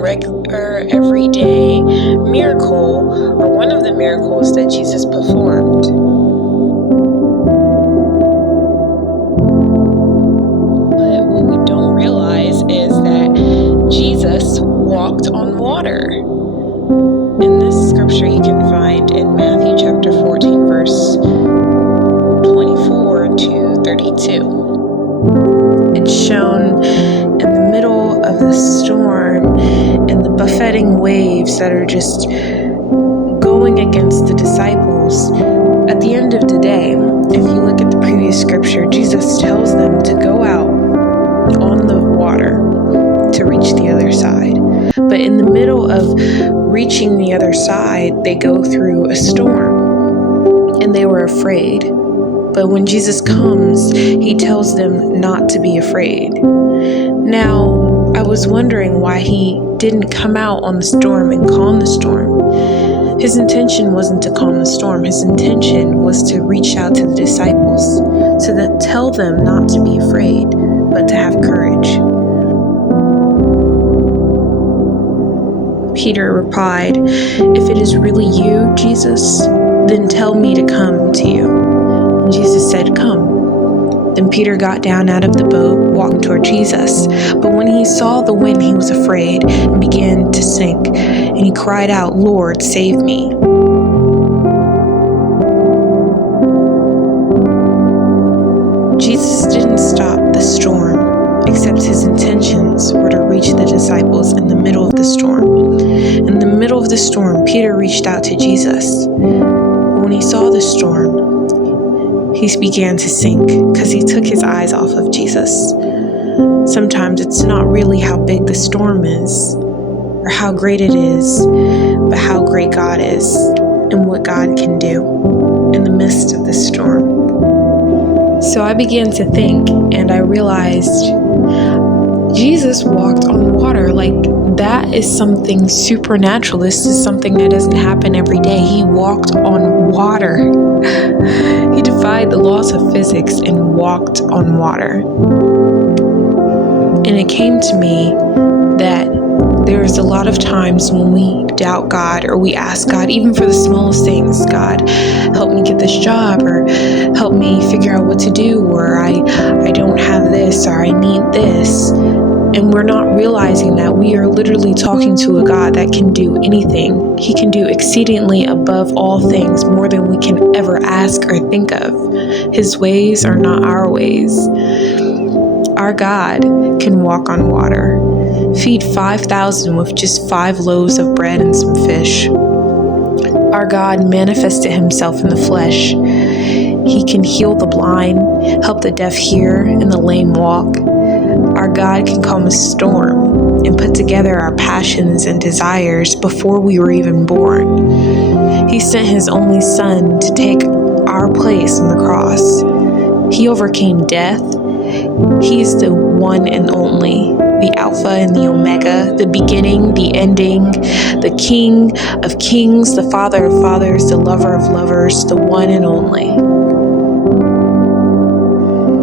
regular, everyday miracle, or one of the miracles that Jesus performed. But what we don't realize is that Jesus walked on water. In this scripture you can find in Matthew chapter 14, verse 24 to 32. It's shown in the middle of the storm and the buffeting waves that are just going against the disciples. At the end of the day, if you look at the previous scripture, Jesus tells them to go out on the water to reach the other side. But in the middle of reaching the other side, they go through a storm and they were afraid. But when Jesus comes, he tells them not to be afraid. Now, I was wondering why he didn't come out on the storm and calm the storm. His intention wasn't to calm the storm. His intention was to reach out to the disciples, to tell them not to be afraid, but to have courage. Peter replied, "If it is really you, Jesus, then tell me to come to you." Jesus said, "Come." Then Peter got down out of the boat, walked toward Jesus. But when he saw the wind, he was afraid and began to sink. And he cried out, "Lord, save me." Jesus didn't stop the storm, except his intentions were to reach the disciples in the middle of the storm. In the middle of the storm, Peter reached out to Jesus. When he saw the storm, he began to sink because he took his eyes off of Jesus. Sometimes it's not really how big the storm is or how great it is, but how great God is and what God can do in the midst of the storm. So I began to think, and I realized Jesus walked on water. Like, that is something supernatural. This is something that doesn't happen every day. He walked on water. He defied the laws of physics and walked on water. And it came to me that there's a lot of times when we doubt God, or we ask God, even for the smallest things, "God, help me get this job," or "Help me figure out what to do," or I don't have this, or "I need this." And we're not realizing that we are literally talking to a God that can do anything. He can do exceedingly above all things, more than we can ever ask or think of. His ways are not our ways. Our God can walk on water, feed 5,000 with just 5 loaves of bread and some fish. Our God manifested himself in the flesh. He can heal the blind, help the deaf hear, and the lame walk. Our God can calm a storm and put together our passions and desires before we were even born. He sent his only Son to take our place on the cross. He overcame death. He's the one and only, the Alpha and the Omega, the beginning, the ending, the King of kings, the Father of fathers, the lover of lovers, the one and only.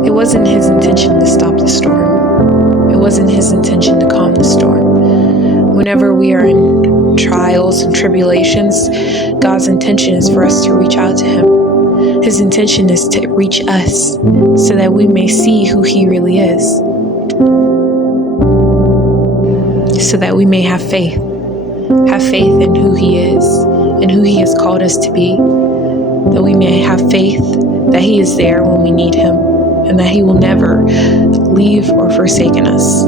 It wasn't his intention to stop the storm. It wasn't his intention to calm the storm. Whenever we are in trials and tribulations, God's intention is for us to reach out to him. His intention is to reach us so that we may see who he really is. So that we may have faith. Have faith in who he is and who he has called us to be. That we may have faith that he is there when we need him, and that he will never leave or forsaken us.